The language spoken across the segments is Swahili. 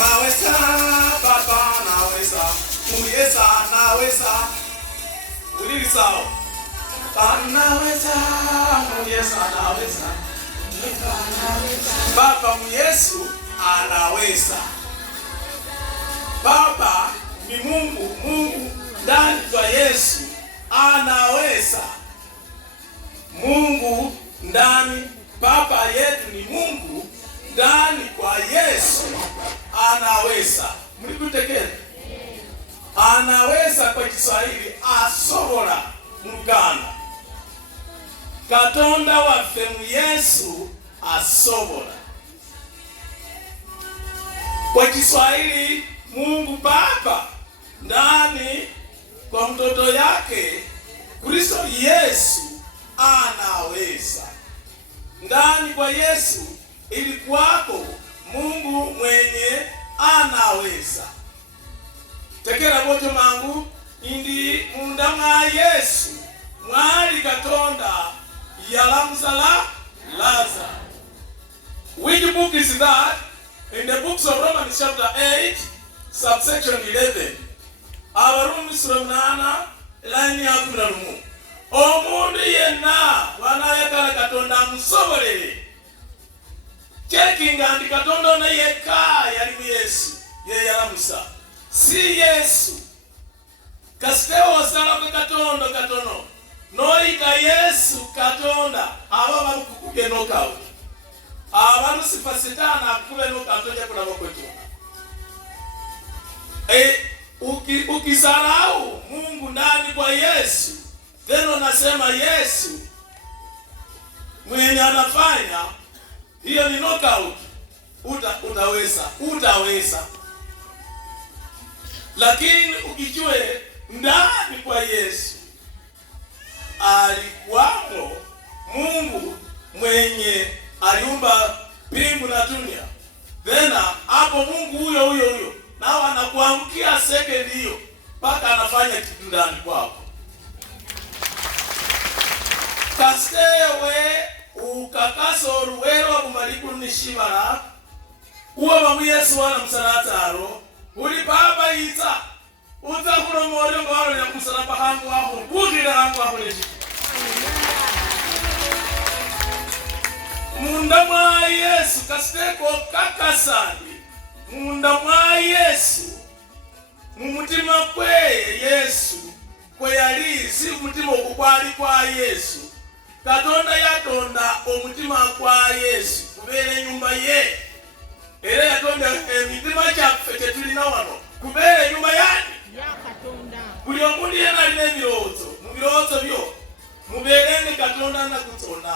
Naweza, Baba naweza, Muyesa naweza, ulili sawa. Baba naweza, Muyesa naweza, Baba Yesu anaweza. Baba ni Mungu, Mungu ndani kwa Yesu anaweza. Mungu ndani, Baba yetu ni Mungu ndani kwa Yesu anaweza. Mlikutekele? Anaweza kwa Kiswahili asobora muganda. Katonda waffe mu Yesu asobora. Kwa Kiswahili Mungu Baba ndani kwa mtoto yake Kristo Yesu anaweza. Ndani kwa Yesu ilikuwako Mungu mwenye is that in the books of Romans chapter 8, subsection 11. Abarumi sura 8 line ya 11. Omundu yenna wanayagala Katonda amusobolere. Checking and Katonda na yeka yali Yesu. Ye yalamusa. Si Yesu. Kasiteo osala kwa Katonda katono. Noika Yesu Katonda aba bakukuge knockout. Abantu sifasitana akube knockout oja kulaba kwetu. Ukisarau Mungu ndani kwa Yesu, tena nasema Yesu mwenye anafanya hiyo ni knockout. Utaweza. Lakini ukijue ndani kwa Yesu alikuwamo Mungu mwenye aliumba mbingu na dunia. Tena hapo Mungu huyo nao anakuamkia second hiyo mpaka anafanya kitu ndani kwako. Kastewe ukakasoru wero kumaliku nishibara uwa bamu Yesu wana msarataro uli baba ita utakuro mwori ngwaro ya msalaba hangu hapo kukira hangu hapo leji munda mwa Yesu kasteko kakasani munda mwa Yesu mumutima kwe Yesu kwe yali si mumutima okukwali kwa Yesu Katonda yatonda omutima kwa Yesu kubere nyumba ye era yatonda emitima kyaffe tetulina wano kubere nyumba yani ya Katonda buli omuntu yena alina ebirowoozo mu birowoozo byo muberenge Katonda na kutonda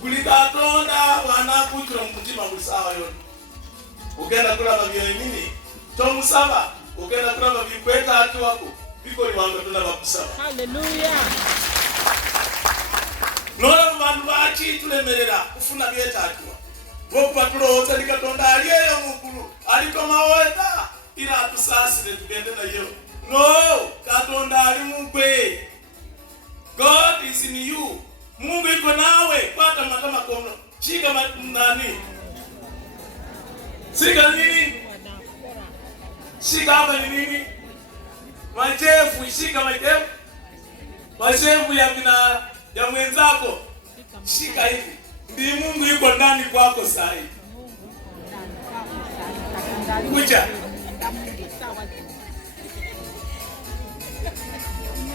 buli Katonda wanakujira mu mutima buli sawa yonna ogenda kulaba byemini tomusaba ogenda kulaba bikwetaatiwako bikolibwanga Katonda bakusaba. Haleluya. Nora bantu baki tulemerera kufuna byetaatiwa bokuba tulowooza ndi Katonda aliyeyo mukulu aliko maweda ila atusasire tugende nayo. No, Katonda ali mugwe. God is in you. Mungu iko nawe. Pata matama kono. Shika nani? Shika nini? Shika hapa ni nini? Machefu, shika machefu. Machefu ya mwenzako. Shika hivi. Ndi Mungu yuko ndani kwako sasa hivi. Kuja.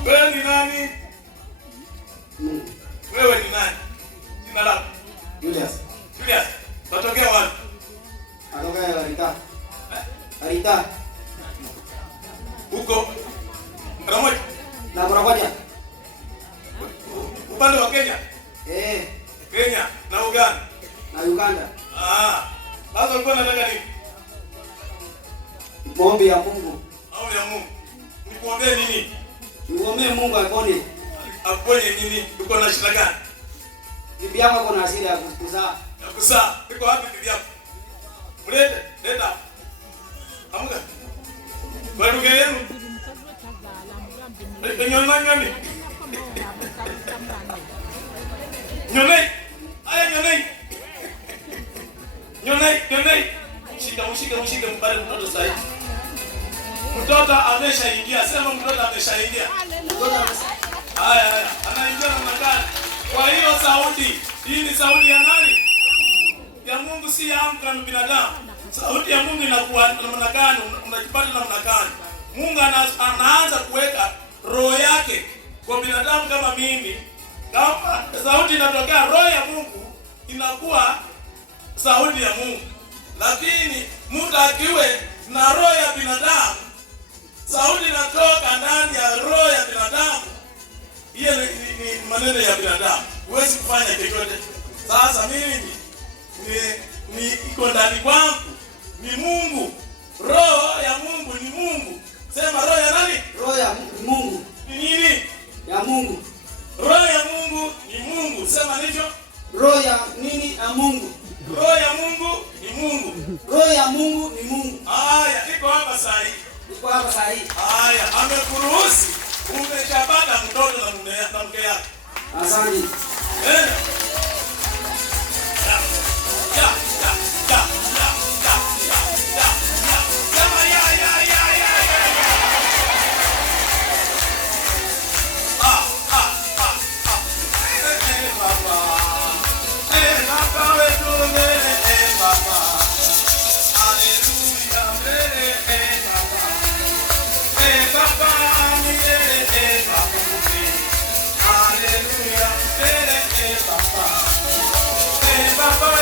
Wewe ni nani? Wewe ni nani? Jina lako? Julius. Julius. Unatokea wapi? Natokea Arita. Arita. Huko Ramoja. Na Ramoja. Upande wa Kenya? Kenya na Uganda. Na Uganda. Sasa ulikuwa unataka nini? Maombi ya Mungu. Maombi ya Mungu. Nikuombee nini? Niombe Mungu aponye. Aponye nini? Uko na shida gani? Bibi yako kuna shida ya kuzaa. Ya kuzaa. Iko wapi bibi yako? Mlete, leta. Amuka. Kwa ndugu yenu. Nyona ngani? Nyonei. Aya nyonei. Nyonei. Ushike mbali mtoto sasa. Mtoto ameshaingia. Sema mtoto ameshaingia. Haya. Anaingia namna gani? Kwa hiyo sauti, hii ni sauti ya nani? Ya Mungu, si ya mtu kama binadamu. Sauti ya Mungu inakuwa namna gani? Unajipata namna gani? Mungu anaanza kuweka roho yake kwa binadamu kama mimi. Kama sauti inatokea roho ya Mungu inakuwa sauti ya Mungu. Lakini mtu akiwe na roho ya binadamu, sauti inatoka ndani ya roho ya binadamu. Hiyo ni maneno ya binadamu. Huwezi kufanya chochote. Sasa mimi ni iko ndani kwangu. Ni Mungu. Roho ya Mungu ni Mungu. Sema roho ya nani? Roho ya Mungu. Ni nini? Ya Mungu. Roho ya Mungu ni Mungu. Sema hicho. Roho ya nini? Ya Mungu. Roho ya Mungu ni Mungu. Roho ya Mungu ni Mungu. Haya, iko hapa sasa hivi. Iko hapa sasa hivi. Haya, amekuruhusu umeshapata mtoto na mke yako. Asante. Ya. Baba